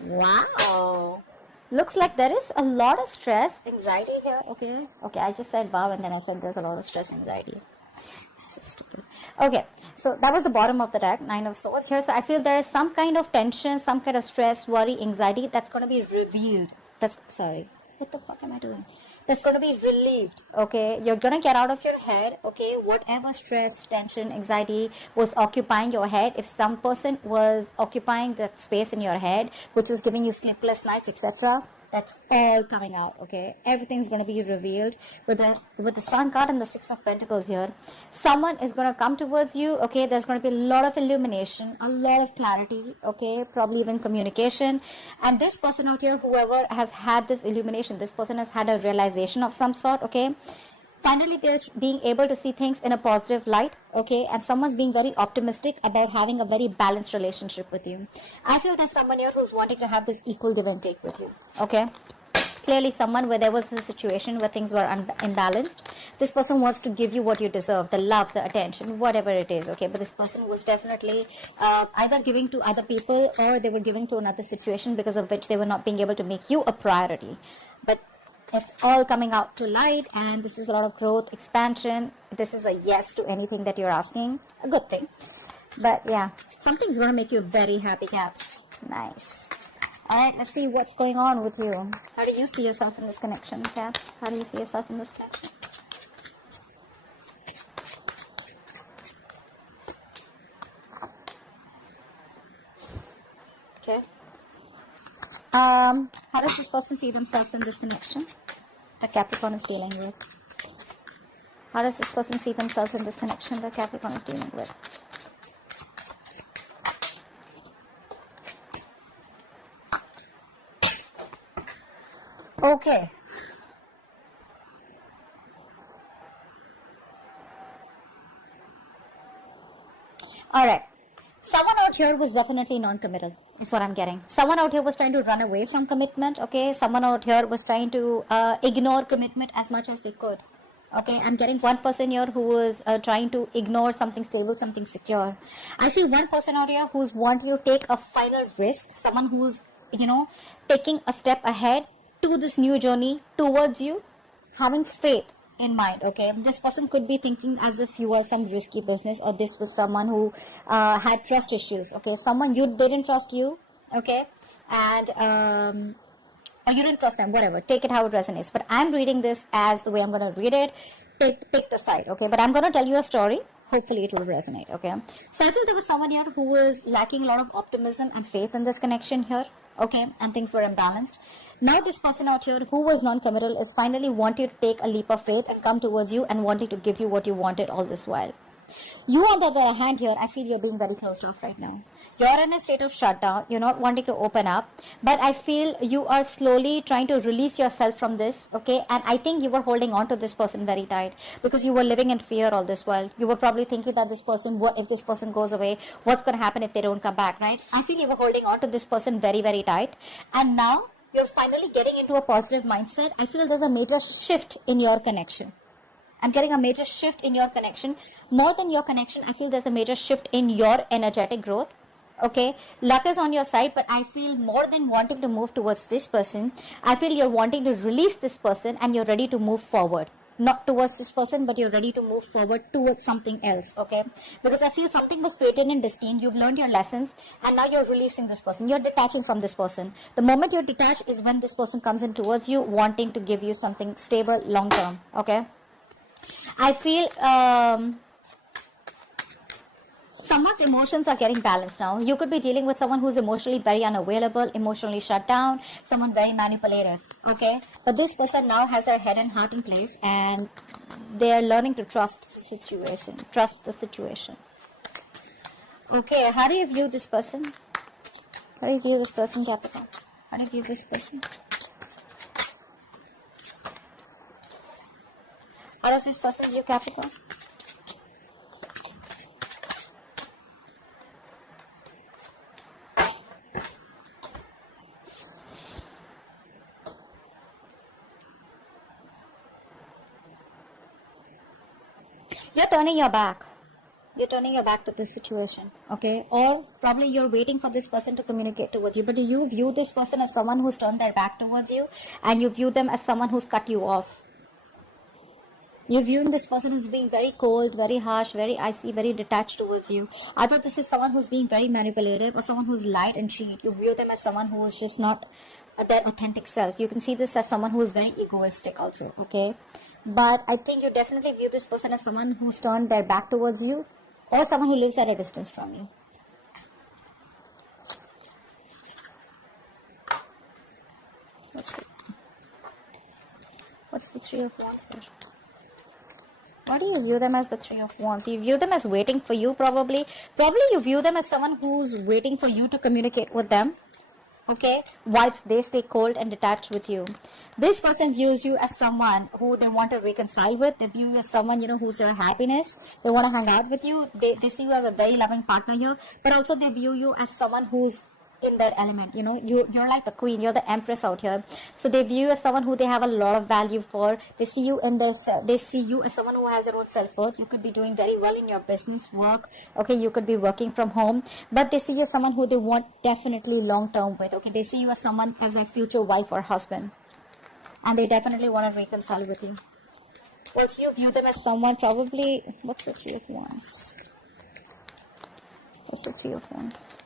Wow. Looks like there is a lot of stress, anxiety here. Okay. Okay, I just said wow and then I said there's a lot of stress, anxiety. So stupid. Okay, so that was the bottom of the deck, 9 of Swords here. So I feel there is some kind of tension, some kind of stress, worry, anxiety that's going to be revealed. Sorry, what the fuck am I doing? That's going to be relieved. Okay, you're going to get out of your head. Okay, whatever stress, tension, anxiety was occupying your head, if some person was occupying that space in your head which was giving you sleepless nights, etc., that's all coming out. Okay, everything's going to be revealed with the Sun card and the Six of Pentacles here. Someone is going to come towards you. Okay, there's going to be a lot of illumination, a lot of clarity. Okay, probably even communication. And this person out here, whoever has had this illumination, this person has had a realization of some sort. Okay, finally they're being able to see things in a positive light. Okay, and someone's being very optimistic about having a very balanced relationship with you. I feel there's someone here who's wanting to have this equal give and take with you. Okay, clearly someone where there was a situation where things were imbalanced. This person wants to give you what you deserve, the love, the attention, whatever it is. Okay, but this person was definitely either giving to other people or they were giving to another situation because of which they were not being able to make you a priority. But it's all coming out to light, and this is a lot of growth, expansion. This is a yes to anything that you're asking. A good thing. But yeah, something's going to make you very happy, Caps. Nice. Alright, let's see what's going on with you. How do you see yourself in this connection, Caps? How do you see yourself in this connection? Okay. How does this person see themselves in this connection that Capricorn is dealing with? How does this person see themselves in this connection that Capricorn is dealing with? Okay. Alright. Someone out here was definitely non-committal, is what I'm getting. Someone out here was trying to run away from commitment, okay? Someone out here was trying to ignore commitment as much as they could. Okay, I'm getting one person here who was trying to ignore something stable, something secure. I see one person out here who's wanting to take a final risk. Someone who's, taking a step ahead to this new journey towards you, having faith in mind. Okay, this person could be thinking as if you are some risky business, or this was someone who had trust issues. Okay, someone they didn't trust you. Okay, and or you didn't trust them, whatever, take it how it resonates. But I'm reading this as the way I'm going to read it. Pick the side. Okay, but I'm going to tell you a story. Hopefully it will resonate. Okay, so I feel there was someone here who was lacking a lot of optimism and faith in this connection here. Okay, and things were imbalanced. Now this person out here who was non-committal is finally wanting to take a leap of faith and come towards you and wanting to give you what you wanted all this while. You, on the other hand here, I feel you're being very closed off right now. You're in a state of shutdown. You're not wanting to open up. But I feel you are slowly trying to release yourself from this, okay? And I think you were holding on to this person very tight because you were living in fear all this while. You were probably thinking that this person, what if this person goes away? What's going to happen if they don't come back, right? I feel you were holding on to this person very, very tight. And now you're finally getting into a positive mindset. I feel there's a major shift in your connection. I'm getting a major shift in your connection. More than your connection, I feel there's a major shift in your energetic growth. Okay, luck is on your side, but I feel more than wanting to move towards this person, I feel you're wanting to release this person and you're ready to move forward. Not towards this person, but you're ready to move forward towards something else, okay? Because I feel something was created and destined. You've learned your lessons, and now you're releasing this person. You're detaching from this person. The moment you're detached is when this person comes in towards you, wanting to give you something stable, long-term, okay? I feel someone's emotions are getting balanced now. You could be dealing with someone who's emotionally very unavailable, emotionally shut down, someone very manipulative, okay? But this person now has their head and heart in place, and they're learning to trust the situation. Okay, how do you view this person? How do you view this person, Capricorn? How do you view this person? How does this person view Capricorn? You're turning your back. You're turning your back to this situation, okay? Or probably you're waiting for this person to communicate towards you, but do you view this person as someone who's turned their back towards you, and you view them as someone who's cut you off? You're viewing this person as being very cold, very harsh, very icy, very detached towards you. Either this is someone who's being very manipulative or someone who's lied and cheat. You view them as someone who is just not their authentic self. You can see this as someone who is very egoistic also, okay? But I think you definitely view this person as someone who's turned their back towards you, or someone who lives at a distance from you. What's the Three of Wands here? Why do you view them as the Three of Wands? You view them as waiting for you, probably. Probably you view them as someone who's waiting for you to communicate with them, okay, whilst they stay cold and detached with you. This person views you as someone who they want to reconcile with. They view you as someone, who's their happiness. They want to hang out with you. They see you as a very loving partner here, but also they view you as someone who's in their element. You're like the queen, you're the empress out here. So they view you as someone who they have a lot of value for. They see you they see you as someone who has their own self-worth. You could be doing very well in your business work, okay? You could be working from home, but they see you as someone who they want definitely long-term with, okay? They see you as someone as their future wife or husband, and they definitely want to reconcile with you. Also, you view them as someone probably, what's the Three of Wands? What's the Three of Wands?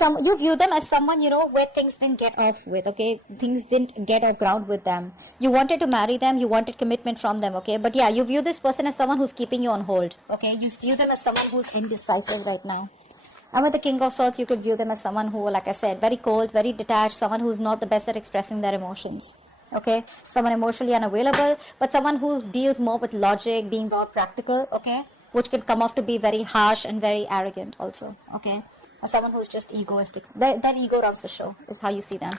You view them as someone, where things didn't get off with, okay? Things didn't get off ground with them. You wanted to marry them, you wanted commitment from them, okay? But yeah, you view this person as someone who's keeping you on hold, okay? You view them as someone who's indecisive right now. And with the King of Swords, you could view them as someone who, like I said, very cold, very detached, someone who's not the best at expressing their emotions, okay? Someone emotionally unavailable, but someone who deals more with logic, being more practical, okay? Which can come off to be very harsh and very arrogant also, okay? Or someone who's just egoistic. Their ego runs the show, is how you see them.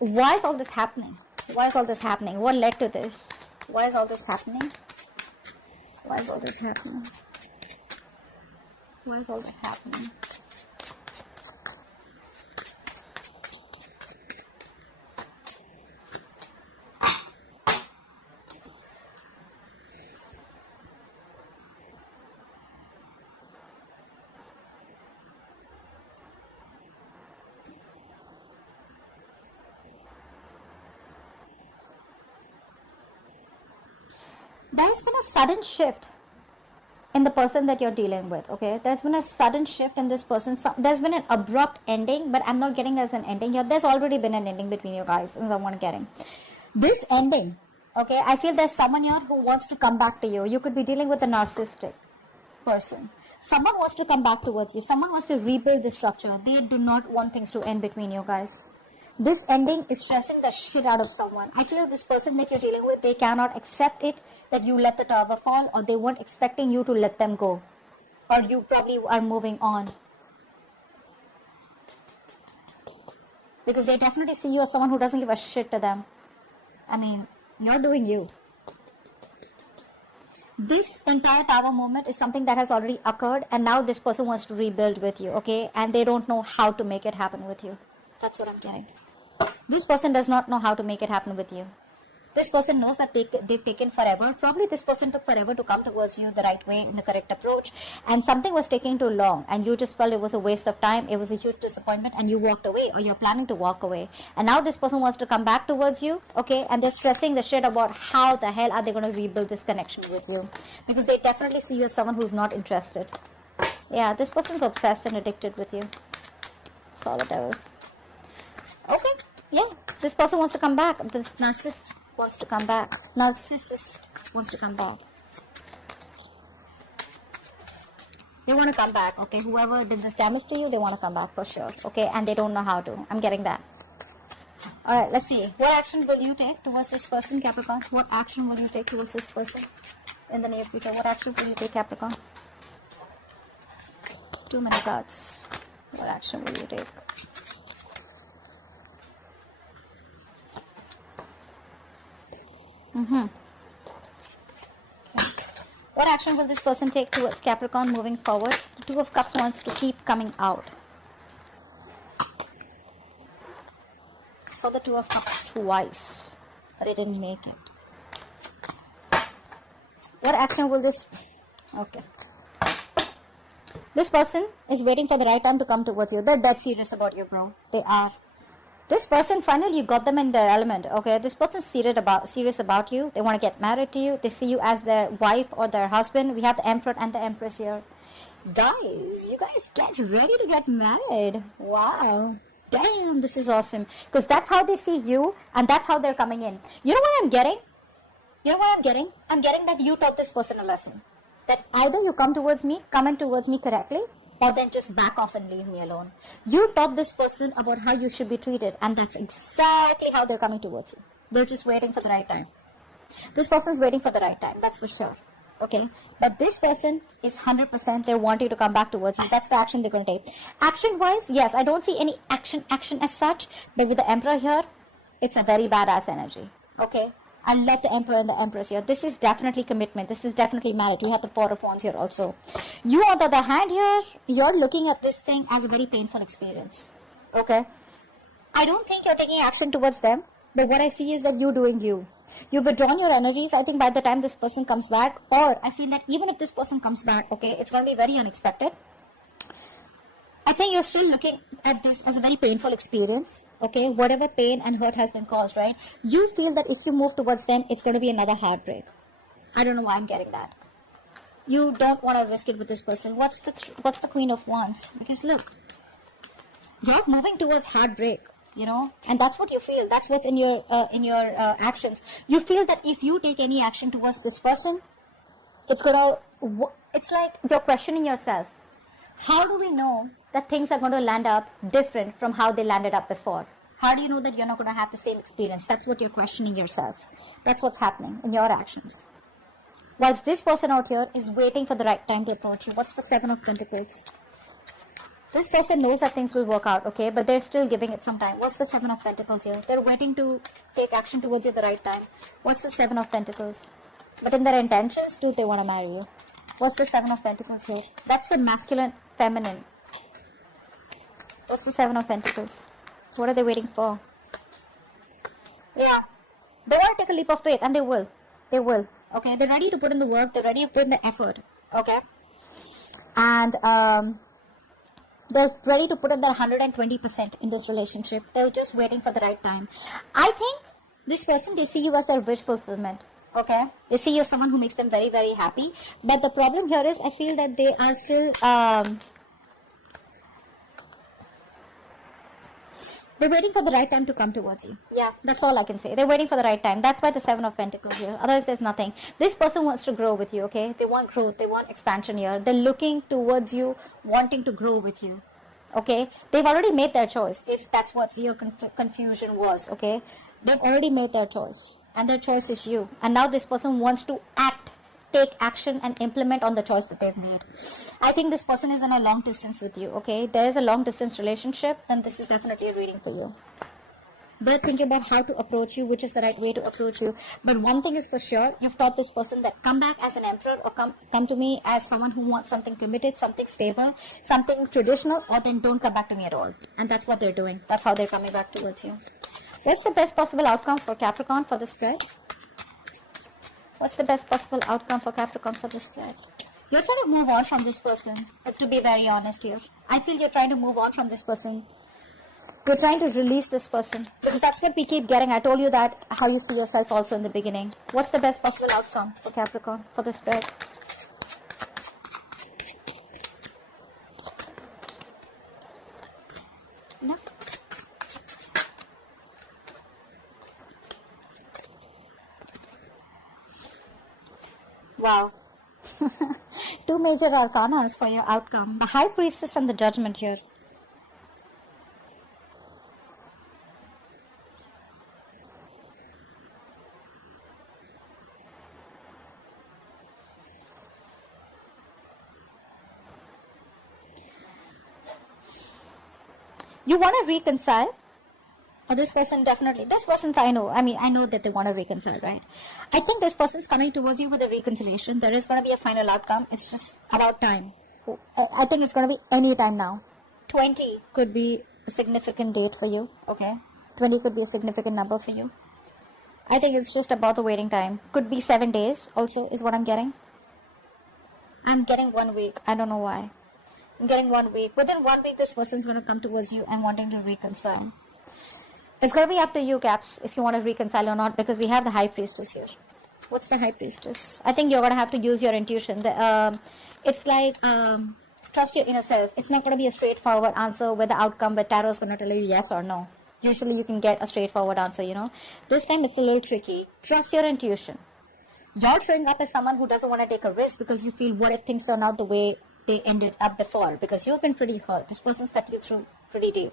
Why is all this happening? Why is all this happening? What led to this? Why is all this happening? Why is all this happening? Why is all this happening? There's been a sudden shift in the person that you're dealing with, okay? There's been a sudden shift in this person. There's been an abrupt ending, but I'm not getting as an ending here. There's already been an ending between you guys, is what I'm getting. This ending, okay, I feel there's someone here who wants to come back to you. You could be dealing with a narcissistic person. Someone wants to come back towards you. Someone wants to rebuild the structure. They do not want things to end between you guys. This ending is stressing the shit out of someone. I feel this person that you're dealing with, they cannot accept it that you let the tower fall, or they weren't expecting you to let them go, or you probably are moving on, because they definitely see you as someone who doesn't give a shit to them. I mean, you're doing you. This entire tower moment is something that has already occurred, and now this person wants to rebuild with you, okay? And they don't know how to make it happen with you. That's what I'm getting. This person does not know how to make it happen with you. This person knows that they've taken forever. Probably this person took forever to come towards you the right way, in the correct approach. And something was taking too long. And you just felt it was a waste of time. It was a huge disappointment. And you walked away, or you're planning to walk away. And now this person wants to come back towards you. Okay. And they're stressing the shit about how the hell are they going to rebuild this connection with you. Because they definitely see you as someone who's not interested. Yeah. This person's obsessed and addicted with you. Saw the devil. Okay. Yeah. This person wants to come back. This narcissist wants to come back. Narcissist wants to come back. They want to come back, okay? Whoever did this damage to you, they want to come back for sure, okay? And they don't know how to. I'm getting that. Alright, let's see. What action will you take towards this person, Capricorn? What action will you take towards this person in the near future? What action will you take, Capricorn? Too many cards. What action will you take? Okay. What action will this person take towards Capricorn moving forward? The Two of Cups wants to keep coming out. saw the Two of Cups twice, but it didn't make it. What action will this... Okay. This person is waiting for the right time to come towards you. They're dead serious about you, bro. They are. This person, finally, you got them in their element, okay? This person's serious about you. They want to get married to you. They see you as their wife or their husband. We have the Emperor and the Empress here. Guys, you guys get ready to get married. Wow. Damn, this is awesome. Because that's how they see you, and that's how they're coming in. You know what I'm getting? I'm getting that you taught this person a lesson. That either you come in towards me correctly, or then just back off and leave me alone. You taught this person about how you should be treated, and that's exactly how they're coming towards you. They're just waiting for the right time. This person is waiting for the right time, that's for sure. Okay, but this person is 100%, they want you to come back towards you. That's the action they're going to take. Action-wise, yes, I don't see any action as such, but with the Emperor here, it's a very badass energy. Okay, I love the Emperor and the Empress here. This is definitely commitment. This is definitely marriage. You have the Four of Wands here also. You, on the other hand here, you're looking at this thing as a very painful experience. Okay, I don't think you're taking action towards them, but what I see is that you're doing you. You've withdrawn your energies. I think by the time this person comes back, or I feel that even if this person comes back, okay, it's going to be very unexpected. I think you're still looking at this as a very painful experience, okay, whatever pain and hurt has been caused, right? You feel that if you move towards them, it's going to be another heartbreak. I don't know why I'm getting that. You don't want to risk it with this person. What's the Queen of Wands? Because look, you're moving towards heartbreak. You know, and that's what you feel. That's what's in your actions. You feel that if you take any action towards this person, it's like you're questioning yourself. How do we know that things are going to land up different from how they landed up before? How do you know that you're not going to have the same experience? That's what you're questioning yourself. That's what's happening in your actions. Whilst this person out here is waiting for the right time to approach you. What's the Seven of Pentacles? This person knows that things will work out, okay, but they're still giving it some time. What's the Seven of Pentacles here? They're waiting to take action towards you at the right time. What's the Seven of Pentacles? But in their intentions, do they want to marry you? What's the Seven of Pentacles here? That's the masculine, feminine. What's the Seven of Pentacles? What are they waiting for? Yeah, they want to take a leap of faith, and they will. They will, okay? They're ready to put in the work. They're ready to put in the effort, okay? And, they're ready to put in their 120% in this relationship. They're just waiting for the right time. I think this person, they see you as their wish fulfillment. Okay? They see you as someone who makes them very, very happy. But the problem here is, I feel that they are still... they're waiting for the right time to come towards you. Yeah, that's all I can say. They're waiting for the right time. That's why the Seven of Pentacles here. Otherwise, there's nothing. This person wants to grow with you, okay? They want growth. They want expansion here. They're looking towards you, wanting to grow with you, okay? They've already made their choice, if that's what your confusion was, okay? They've already made their choice, and their choice is you. And now this person wants to take action and implement on the choice that they've made. I think this person is in a long distance with you, okay? There is a long distance relationship, then this is definitely a reading for you. They're thinking about how to approach you, which is the right way to approach you. But one thing is for sure, you've taught this person that come back as an emperor, or come to me as someone who wants something committed, something stable, something traditional, or then don't come back to me at all. And that's what they're doing. That's how they're coming back towards you. What's the best possible outcome for Capricorn for the spread? What's the best possible outcome for Capricorn for this spread? You're trying to move on from this person, to be very honest here. I feel you're trying to move on from this person. You're trying to release this person. Because that's what we keep getting. I told you that, how you see yourself also in the beginning. What's the best possible outcome for Capricorn for this spread? No. Wow. Two major arcanas for your outcome. The High Priestess and the Judgment here. You want to reconcile? Or this person definitely, this person I know that they want to reconcile, right? I think this person's coming towards you with a reconciliation. There is going to be a final outcome. It's just about time. I think it's going to be any time now. 20 could be a significant date for you, okay? 20 could be a significant number for you. I think it's just about the waiting time. Could be 7 days also is what I'm getting. I'm getting 1 week. I don't know why. I'm getting 1 week. Within 1 week, this person's going to come towards you and wanting to reconcile. It's going to be up to you, Caps, if you want to reconcile or not, because we have the High Priestess here. What's the High Priestess? I think you're going to have to use your intuition. It's like, trust your inner self. It's not going to be a straightforward answer where the outcome, where tarot is going to tell you yes or no. Usually you can get a straightforward answer, you know. This time it's a little tricky. Trust your intuition. You're showing up as someone who doesn't want to take a risk because you feel, what if things turn out the way they ended up before? Because you've been pretty hurt. This person's cut you through pretty deep.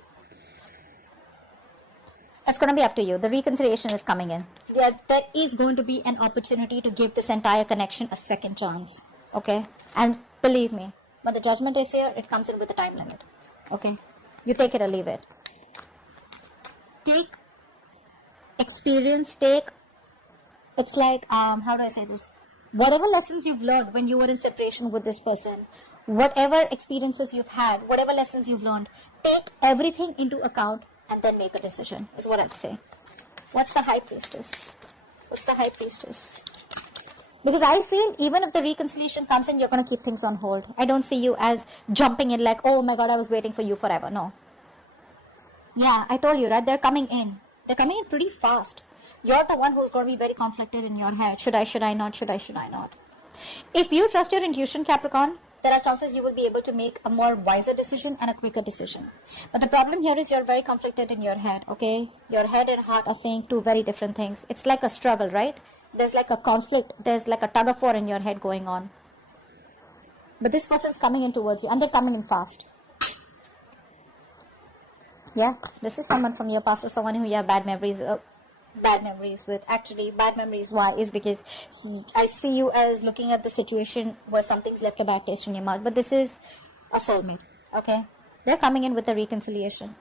It's going to be up to you. The reconciliation is coming in. There is going to be an opportunity to give this entire connection a second chance. Okay? And believe me, when the judgment is here, it comes in with a time limit. Okay? You take it or leave it. Take experience, it's like, how do I say this? Whatever lessons you've learned when you were in separation with this person, whatever experiences you've had, whatever lessons you've learned, take everything into account and then make a decision, is what I'd say. What's the High Priestess? What's the High Priestess? Because I feel even if the reconciliation comes in, you're going to keep things on hold. I don't see you as jumping in like, oh my God, I was waiting for you forever. No. Yeah, I told you, right? They're coming in. They're coming in pretty fast. You're the one who's going to be very conflicted in your head. Should I not? Should I not? If you trust your intuition, Capricorn, there are chances you will be able to make a more wiser decision and a quicker decision. But the problem here is you're very conflicted in your head, okay? Your head and heart are saying two very different things. It's like a struggle, right? There's like a conflict. There's like a tug of war in your head going on. But this person's coming in towards you and they're coming in fast. Yeah, this is someone from your past or someone who you have bad memories with. Actually, bad memories, why? Is because I see you as looking at the situation where something's left a bad taste in your mouth. But this is a soulmate, okay? They're coming in with a reconciliation.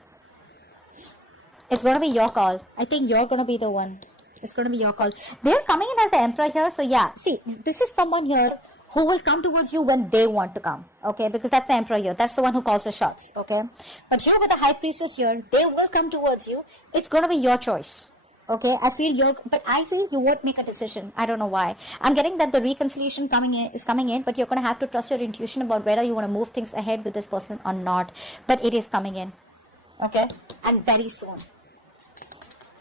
It's going to be your call. I think you're going to be the one. It's going to be your call. They're coming in as the Emperor here. So yeah, see, this is someone here who will come towards you when they want to come, okay? Because that's the Emperor here. That's the one who calls the shots, okay? But here with the High Priestess here, they will come towards you. It's going to be your choice, okay? I feel you won't make a decision. I don't know why. I'm getting that the reconciliation is coming in, but you're going to have to trust your intuition about whether you want to move things ahead with this person or not. But it is coming in, okay? And very soon.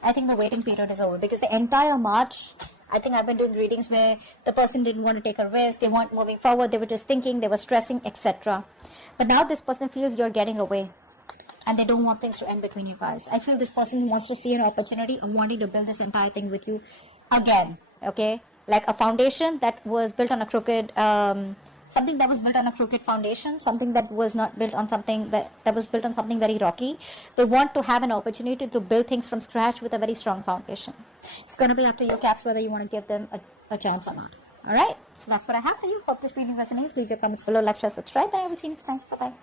I think the waiting period is over because the entire March, I think I've been doing readings where the person didn't want to take a risk, they weren't moving forward, they were just thinking, they were stressing, etc. But now this person feels you're getting away and they don't want things to end between you guys. I feel this person wants to see an opportunity of wanting to build this entire thing with you again, okay? Like a foundation that was built on a crooked, something that was built on a crooked foundation, something that was not built on something that was built on something very rocky. They want to have an opportunity to build things from scratch with a very strong foundation. It's going to be up to you, Caps, whether you want to give them a chance or not. All right? So that's what I have for you. Hope this reading resonates. Leave your comments below, like, share, subscribe, and I will see you next time. Bye-bye.